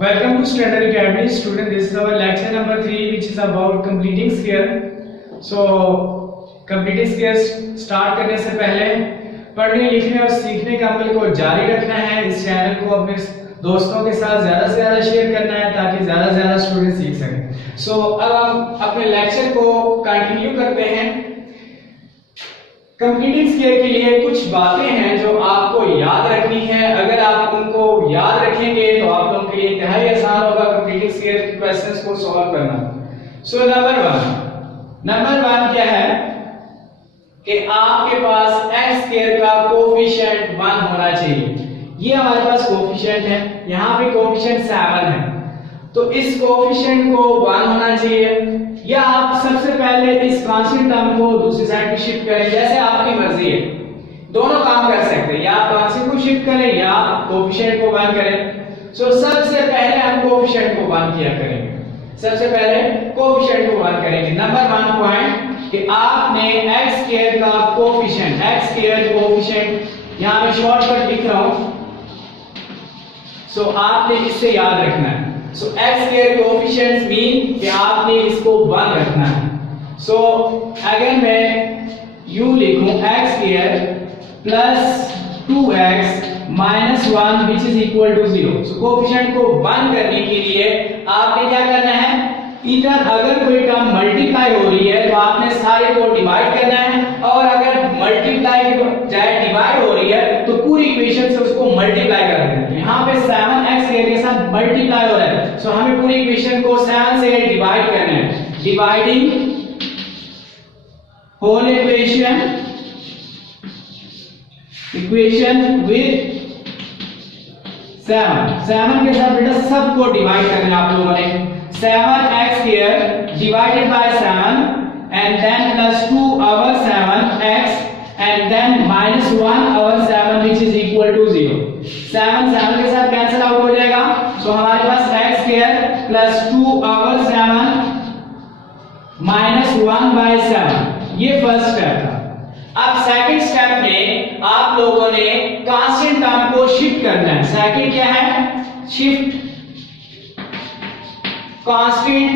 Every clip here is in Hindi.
Welcome to Standard Academy. Student, this is our lecture number 3, which is about completing square. So, completing square start करने से पहले पढ़ने, लिखने और सीखने का अमल को जारी रखना है। इस चैनल को अपने दोस्तों के साथ ज़्यादा से ज़्यादा शेयर करना है ताकि ज़्यादा से ज़्यादा स्टूडेंट सीख सकें। So, अब हम अपने लेक्चर को कंटिन्यू करते हैं। कंप्लीटिंग स्क्वायर के लिए कुछ बातें हैं जो आपको याद रखनी है। अगर आप उनको याद रखेंगे तो आप लोगों के लिए इंतहाई आसान होगा कंप्लीटिंग स्क्वायर के क्वेश्चंस को सॉल्व करना। सो नंबर वन क्या है कि आपके पास एक्स स्क्वायर का कोफिशिएंट 1 होना चाहिए। ये हमारे पास कोफिशिएंट है, यहाँ पे कोफिशिएंट 7 है, तो इस कोफिशिएंट को 1 होना चाहिए। या आप सबसे पहले इस कांस्टेंट टर्म को दूसरी साइड पे शिफ्ट करें, जैसे आपकी मर्जी है, दोनों काम कर सकते हैं, या आप कांस्टेंट को शिफ्ट करें या कोफिशिएंट को 1 करें। सो सबसे पहले हम कोफिशिएंट को 1 किया करेंगे। सबसे पहले कोफिशिएंट को 1 करेंगे। नंबर 1 पॉइंट कि आपने x स्क्वायर का कोफिशिएंट, x स्क्वायर कोफिशिएंट यहां पे शॉर्टकट लिख रहा हूं, सो आपने इससे याद रखना है। सो x स्क्वायर कोफिशिएंट्स मीन कि आपने इसको 1 रखना है। सो अगर मैं u लिखूं x square plus 2x minus 1 which is equal to 0। So coefficient को 1 करने के लिए आपने क्या करना है, इधर अगर कोई टर्म मल्टीप्लाई हो रही है तो आपने सारे को डिवाइड करना है, और अगर मल्टीप्लाई के बजाय डिवाइड हो रही है तो पूरी इक्वेशन से उसको मल्टीप्लाई कर देना है। यहाँ पे 7x के साथ मल्टीप्लाई हो रहा है, सो हमें पूरी इक्वेशन को 7 से डिवाइड करना है। डिवाइडिंग होल इक्वेशन विद 7 के साथ बेटा सबको डिवाइड करना है आप लोगों ने। 7x square divided by 7 and then plus 2 over 7x and then minus 1 over 7 which is equal to 0। 7 के साथ कैंसिल आउट हो जाएगा, सो हमारे पास x square plus 2 over 7 minus 1 by 7, ये फर्स्ट स्टेप था। अब सेकंड स्टेप में आप लोगों ने कांस्टेंट टर्म को शिफ्ट करना है। सेकंड क्या है, शिफ्ट कांस्टेंट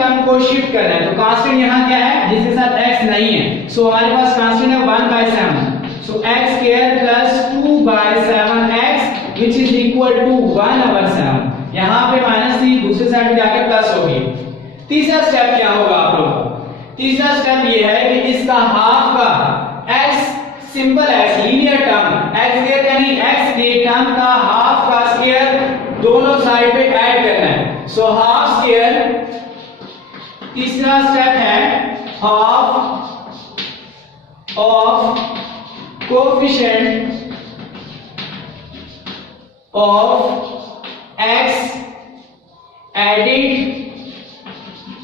टर्म को शिफ्ट करना है। तो कांस्टेंट यहां क्या है जिसके साथ x नहीं है, सो हमारे पास कांस्टेंट है 1 by 7, so x square plus 2 by 7x which is equal to 1 over 7। यहां पे माइनस थी, दूसरे साइड पे जाके प्लस होगी। तीसरा स्टेप क्या होगा आप लोग, तीसरा स्टेप ये है कि इसका हाफ का x simple x linear term x square यानी x के टर्म का हाफ का स्क्वायर दोनों साइड पे ऐड करना है। सो हाफ स्क्वायर, तीसरा स्टेप है half of coefficient of x added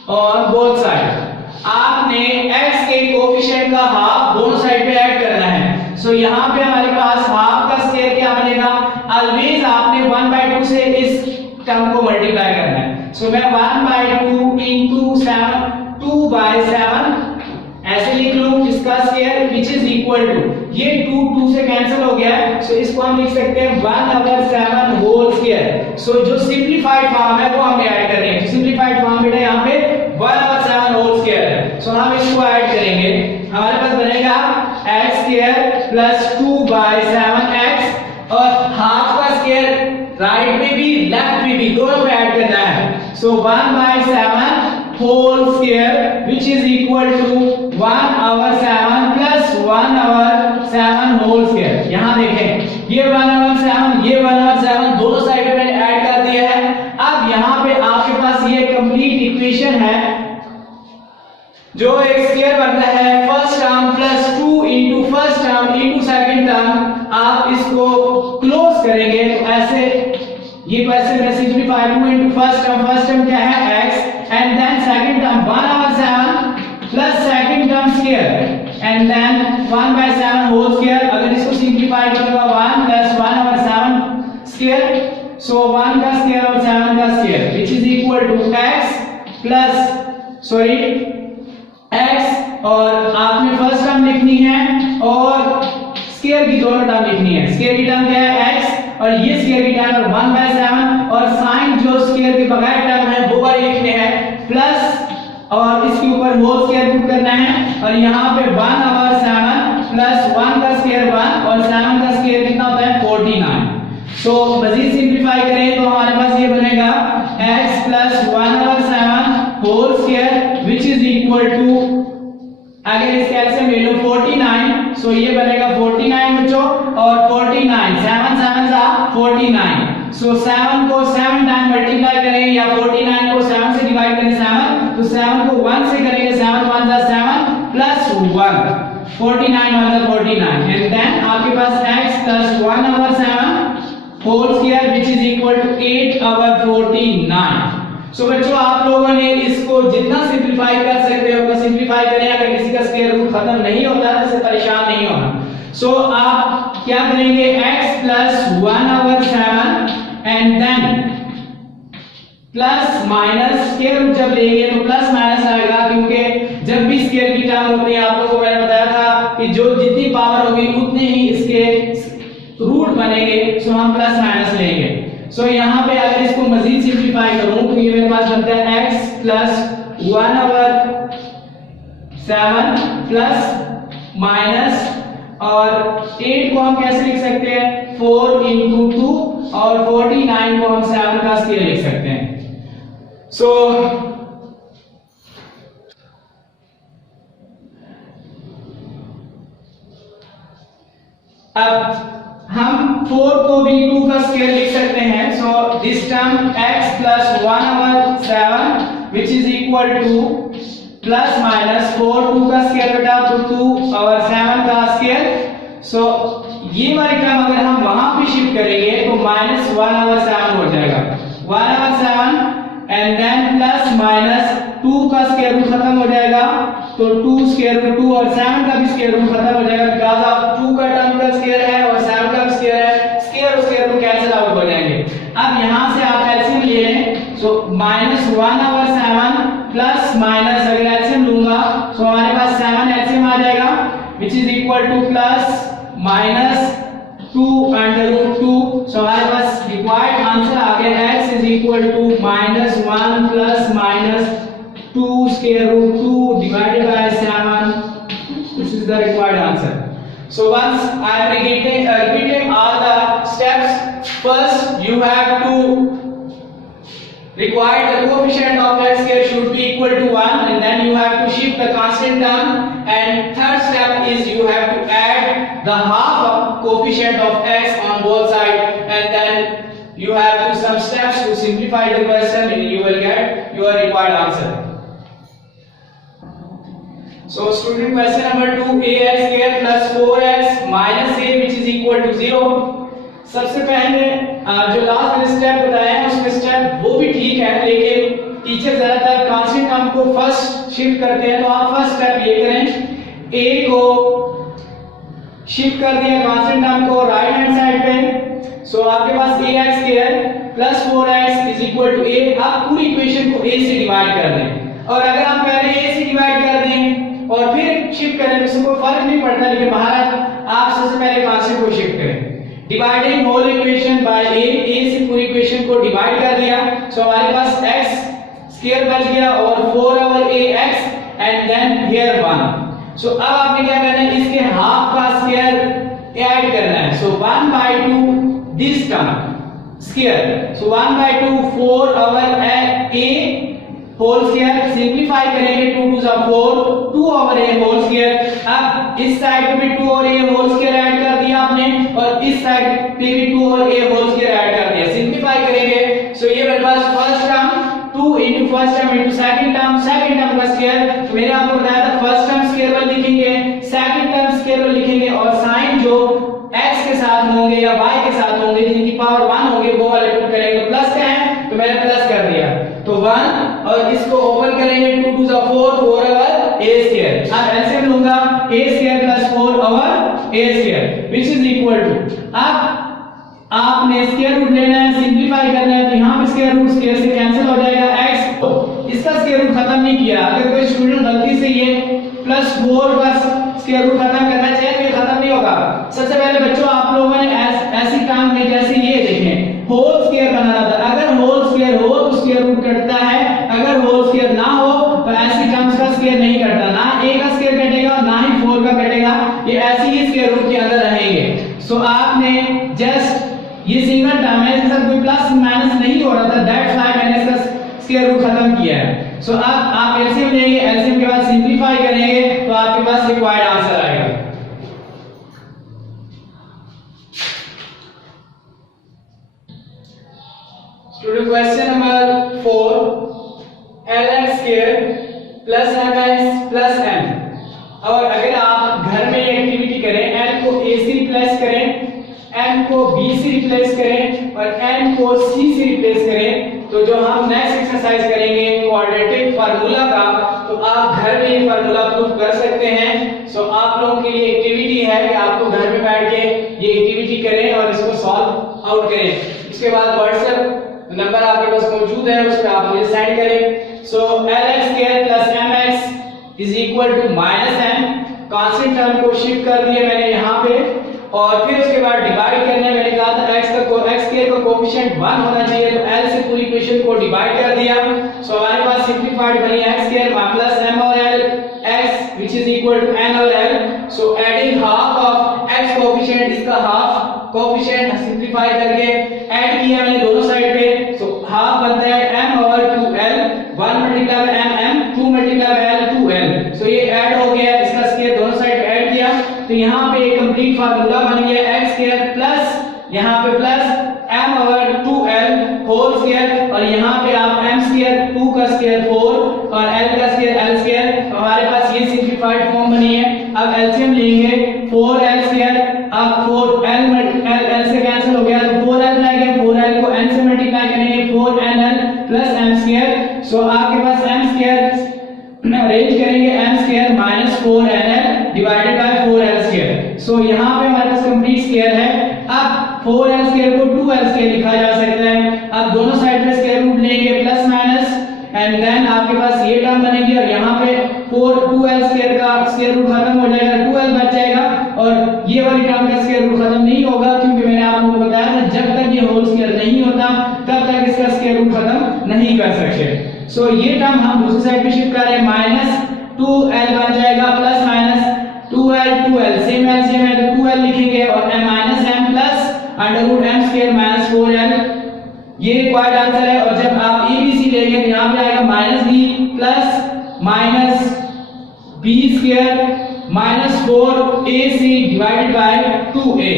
और बोथ साइड। आपने x के कोफिशिएंट का हाफ दोनों साइड पे ऐड करना है। सो यहाँ पे हमारे पास हाफ का स्क्वायर क्या बनेगा, ऑलवेज आपने 1/2 से इस टर्म को मल्टीप्लाई करना है। सो मैं 1/2 into 7 2/7 ऐसे लिख लूं, इसका square which is equal to, ये 2 से कैंसिल हो गया है, सो इसको हम लिख सकते हैं 1/7 होल स्क्वायर। सो जो सिंपलीफाइड फॉर्म है वो हमें ऐड करनी है। सिंपलीफाइड फॉर्म बेटा यहाँ पे 1/7 होल स्क्वायर है, सो हम इसको ऐड करेंगे। हमारे पास बनेगा x स्क्वायर प्लस 2/7x, और हाफ का स्क्वायर राइट में भी लेफ्ट में भी दोनों पे ऐड करना है। So 1/7 whole square which is equal to 1/7 plus 1/7 whole square. यहां देखें ये 1/7 ये 1/7 दोनों साइड पे मैंने ऐड कर दिया है। अब यहां पे आपके पास ये कंप्लीट इक्वेशन है जो एक स्क्वायर बनता है first term plus 2 into first term into second term. आप इसको क्लोज करेंगे तो ऐसे ये पैसे में सिंपलीफाई 2 इनटू फर्स्ट टर्म क्या है x, and then second term 1/7 plus second term square and then 1/7 whole square. अगर इसको सिंपलीफाई करूंगा 1 प्लस 1/7 स्क्वायर, सो 1 का स्क्वायर और 7 का square which is equal to x plus x, और आपने फर्स्ट टर्म लिखनी है और स्क्वायर की दोनों टर्म लिखनी है। स्क्वायर की टर्म क्या है और ये स्क्वायर की टर्म 1/7 और साइन जो स्क्वायर के बगैर टर्म है वो वाले लिखने हैं प्लस और इसके ऊपर होल स्क्वायर पुट करना है और यहाँ पे 1/7 प्लस 1 का स्क्वायर 1 और 7 का स्क्वायर कितना होता है 49। सो मजीद सिंपलीफाई करें तो हमारे पास ये बनेगा x plus 1/7 whole square which is equal to अगर इसके एलसीएम ले लो 49। सो ये बनेगा 49 बच्चों और 49 7 7 सा 49। सो 7 को 7 टाइम मल्टीप्लाई करें या 49 को 7 से डिवाइड करें 7 तो 7 को 1 से करेंगे 7 1 सा 7 प्लस 1 49 1 सा 49 एंड देन आपके पास x plus 1/7 whole square which is equal to 8/49। So बच्चों आप लोगों ने इसको जितना सिंपलीफाई कर सकते हो उतना सिंपलीफाई करें। अगर किसी का स्क्वायर रूट खत्म नहीं होता तो इससे परेशान नहीं होना। सो आप क्या करेंगे x plus 1/7 and then plus minus square root जब लेंगे तो प्लस माइनस आएगा क्योंकि जब भी स्क्वायर की टर्म होती है आप लोगों को मैंने बताया था कि जो जितनी पावर होगी उतने ही इसके रूट बनेंगे। सो हम प्लस माइनस लेंगे। सो यहाँ पे अगर इसको मजीद सिंपलीफाई करूं तो ये मेरे पास बनता है x प्लस 1/7 प्लस माइनस और 8 को हम कैसे लिख सकते हैं 4 into 2 और 49 को हम 7 का स्क्वायर लिख सकते हैं। सो अब हम 4 को भी 2 का स्क्वायर लिख सकते हैं। So this term x plus 1/7 which is equal to plus minus 4 2 का स्क्वायर बेटा तो 2 और 7 का स्क्वायर। सो ये वाली टर्म अगर हम वहां पे शिफ्ट करेंगे तो माइनस 1/7 हो जाएगा 1/7 एंड देन प्लस माइनस 2 का स्क्वायर रूट खत्म हो जाएगा तो 2 स्क्वायर रूट 2 और 7 का भी स्क्वायर रूट खत्म हो जाएगा बिकॉज़ ऑफ 2 का टर्म का स्क्वायर है और 7 का भी स्क्वायर है। स्क्वायर और स्क्वायर रूट कैंसिल आउट हो जाएंगे। अब यहां से आप एलसीएम ले लें। सो माइनस 1/7 प्लस माइनस अगर एलसीएम लूंगा तो हमारे पास 7 एलसीएम आ जाएगा which is equal to plus minus 2 under root 2। So हमारे पास रिक्वायर्ड आंसर आ गया x is equal to -1 plus minus 2 square root 2 divided by 7. This is the required answer. So once I am repeating all the steps, first you have to require the coefficient of x square should be equal to 1 and then you have to shift the constant term and third step is you have to add the half of coefficient of x on both sides and then you have to some steps to simplify the question and you will get your required answer. So student question number 2 ax square plus 4x minus a which is equal to 0. सबसे पहले जो लास्ट में स्टेप बताया है उसमें स्टेप वो भी ठीक है लेकिन टीचर ज्यादातर कांस्टेंट टर्म को फर्स्ट शिफ्ट करते हैं तो आप फर्स्ट स्टेप ये करें a को शिफ्ट कर दिया कांस्टेंट टर्म को राइट हैंड साइड पे। सो आपके पास ax square plus 4x is equal to a। आप पूरी इक्वेशन को a से डिवाइड कर दें और अगर हम पहले a से डिवाइड कर दें और फिर शिफ्ट करें तो इससे कोई फर्क नहीं पड़ता लेकिन बाहर आप सबसे पहले कांस्टेंट को शिफ्ट करें। Dividing whole equation by a से पूरी इक्वेशन को डिवाइड कर दिया। सो हमारे पास x स्क्वायर बच गया और 4/ax एंड देन हियर 1। सो अब आपने क्या करना है इसके हाफ का स्क्वायर ऐड करना है। So 1/2 this term square. So 1/2 4/a whole square simplify करेंगे 2 2 जा 4 2/a होल स्क्वायर। अब इस साइड पे भी 2 और a होल स्क्वायर ऐड कर दिया आपने और इस साइड पे भी 2 और a होल स्क्वायर ऐड कर दिया। सिंपलीफाई करेंगे सो ये मेरे पास first term 2 into first term into second term का स्क्वायर। तो मैंने आपको बताया था फर्स्ट टर्म स्क्वायर वाला लिखेंगे सेकंड टर्म स्क्वायर वाला लिखेंगे और साइन जो x के साथ होंगे या y के साथ होंगे जिनकी पावर 1 होंगे वो वाले पुट करेंगे। प्लस का है तो मैंने प्लस कर दिया तो 1 और इसको ओपन करेंगे 2 2 जा 4 4/a स्क्वायर। अब एलसीएम लूंगा a square plus 4/a square which is equal to अब आपने स्क्वायर रूट लेना है सिंपलीफाई करना है तो यहां पे स्क्वायर रूट स्क्वायर से कैंसिल हो जाएगा x इसका स्क्वायर रूट खत्म नहीं किया। अगर कोई स्टूडेंट गलती से ये +4 का स्क्वायर रूट खत्म करना चाहे तो ये खत्म नहीं होगा। सबसे पहले बच्चों आप लोगों ने ऐसी टर्म में जैसे ये होल स्क्वायर बनाना था। अगर होल स्क्वायर हो तो स्क्वायर रूट कटता है, अगर होल स्क्वायर ना हो तो ऐसी टर्म्स का स्क्वायर नहीं कटता, ना a का स्क्वायर कटेगा ना ही 4 का कटेगा, ये ऐसे ही स्क्वायर रूट के अंदर रहेंगे। सो आपने जस्ट ये सिंगल टर्म है, इसके साथ कोई प्लस माइनस नहीं हो रहा था, दैट्स व्हाई मैंने इसका स्क्वायर रूट खत्म किया है। सो अब आप एलसीएम लेंगे, एलसीएम के बाद सिंपलीफाई करेंगे तो आपके पास रिक्वायर्ड आंसर आएगा। Student question number 4, ln square plus mx plus m। और अगर आप घर में ये एक्टिविटी करें, l को a से रिप्लेस करें, m को b से रिप्लेस करें और n को c से रिप्लेस करें, तो जो हम नेक्स्ट एक्सरसाइज करेंगे क्वाड्रेटिक फार्मूला का, तो आप घर में ये फार्मूला प्रूव कर सकते हैं। सो आप लोगों के लिए एक्टिविटी है कि आपको घर में बैठ के ये एक्टिविटी करें और इसको सॉल्व आउट करें। उसके बाद व्हाट्सएप नंबर आपके पास मौजूद है, उस पर आप मुझे सेंड करें। So ln square plus mx is equal to minus m, constant term को शिफ्ट कर दिया मैंने यहाँ पे, और फिर उसके बाद डिवाइड करना है। मैंने कहा था x स्क्वायर का कोएफिशिएंट 1 होना चाहिए, तो l से पूरी इक्वेशन को डिवाइड कर दिया। सो हमारे पास सिंपलीफाइड बनी x स्क्वायर प्लस m और l x which is equal to n और l। So adding half of x coefficient, इसका हाफ कोएफिशिएंट सिंपलीफाई करके ऐड किया मैंने दोनों साइड पे। सो हाफ बनता है m over 2l, 1 multiply by m, 2 multiply by l 2l। सो ये ऐड हो गया, इसका स्क्वायर दोनों साइड पे ऐड किया, तो यहाँ पे एक कंप्लीट फार्मूला बन गया x स्क्वायर प्लस यहाँ पे plus m over 2l whole square, और यहाँ पे आप m स्क्वायर 2 का स्क्वायर 4 और l का स्क्वायर l स्क्वायर। तो हमारे पास ये सिंपलीफाइड फॉर्म बनी है। अब एलसीएम लेंगे 4l स्क्वायर, अब 4l से कैंसिल हो गया तो 4l लाएंगे, 4l को n से मल्टीप्लाई करेंगे 4nl plus m square. So आपके पास m स्क्वायर अरेंज करेंगे m square minus 4nl divided by 4l square. So यहाँ पे हमारे पास कंप्लीट स्क्वायर है। अब 4l स्क्वायर को 2l स्क्वायर लिखा जा सकता है। अब दोनों साइड में स्क्वायर रूट लेंगे प्लस माइनस, एंड देन आपके पास ये टर्म बनेगी और यहाँ पे 2l स्क्वायर का स्क्वायर रूट खत्म हो जाएगा, 2l बच जाएगा, और ये वाली टर्म का स्क्वायर रूट खत्म नहीं होगा, क्योंकि मैंने आप लोगों को बताया था जब तक ये होल स्क्वायर नहीं होता तब तक इसका स्क्वायर रूट खत्म नहीं कर सकते। सो ये टर्म हम दूसरी साइड पे शिफ्ट कर रहे हैं, माइनस 2l बन जाएगा plus minus 2l same LCM है तो 2l लिखेंगे और m minus m plus under root m square minus 4l, ये रिक्वायर्ड आंसर है। और जब आप abc लेंगे तो यहाँ पे आएगा minus b plus minus b square minus 4ac divided by 2a।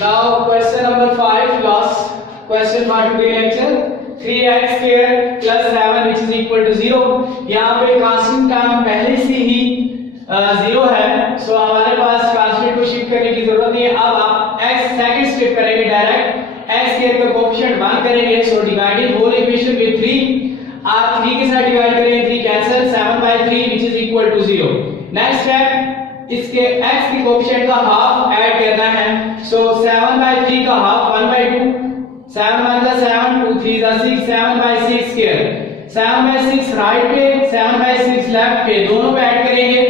Now question number 5, last question for today lecture, 3x square plus 7 which is equal to 0। यहाँ पे कांस्टेंट टर्म पहले से ही 0 है, सो हमारे पास कांस्टेंट को शिफ्ट करने की जरूरत नहीं है। अब आप x सेकंड स्टेप करेंगे, डायरेक्ट x स्क्वायर का कोएफिशिएंट 1 करेंगे, so dividing whole equation with 3, आप 3 के साथ डिवाइड करेंगे, 3 cancel, 7/3 which is equal to 0। Next step, इसके x के कोएफिशिएंट का हाफ ऐड करना है, सो 7/3 का हाफ 1/2, 7 1 जा 7, 2 3 जा 6, 7/6 स्क्वायर, 7/6 राइट पे 7/6 लेफ्ट पे, दोनों पे ऐड करेंगे।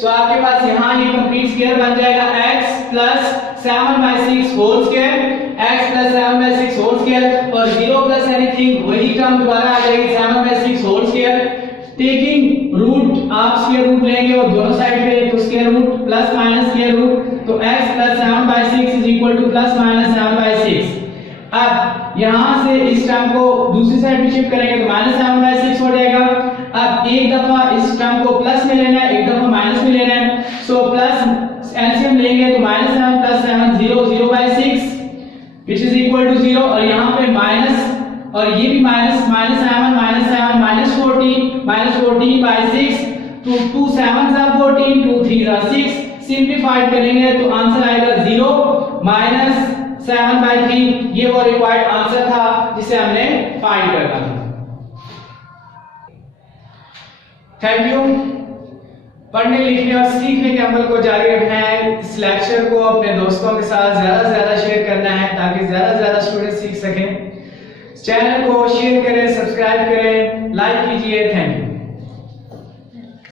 सो आपके पास यहाँ ये कंप्लीट स्क्वायर बन जाएगा x plus 7/6 whole square, x plus 7/6 whole square, और 0 प्लस एनीथिंग वही टर्म दोबारा आ जाएगी 7/6 होल स्क्वायर। टेकिंग रूट आप स्क्वायर रूट लेंगे और दोनों साइड पे, तो square root plus minus square root, तो x plus 7/6 is equal to plus minus 7/6। अब यहां से इस टर्म को दूसरी साइड में शिफ्ट करेंगे तो माइनस 7/6 हो जाएगा। अब एक दफा इस टर्म को प्लस में लेना है, एक दफा माइनस में लेना है, सो प्लस एलसीएम लेंगे तो -7 + 7 0 0/6 which is equal to 0, और यहां पे माइनस और ये भी माइनस -7 -14/6, 2 7 सा 14, 2 3 सा 6, सिंपलीफाइड करेंगे तो आंसर आएगा 0 -7/3। ये वो रिक्वायर्ड आंसर था जिसे हमने फाइंड करना था। Thank you. पढ़ने लिखने और सीखने के अमल को जारी रखना है। इस लेक्चर को अपने दोस्तों के साथ ज्यादा से ज्यादा शेयर करना है ताकि ज्यादा से ज्यादा स्टूडेंट सीख सकें। चैनल को शेयर करें, सब्सक्राइब करें, लाइक कीजिए। Thank you.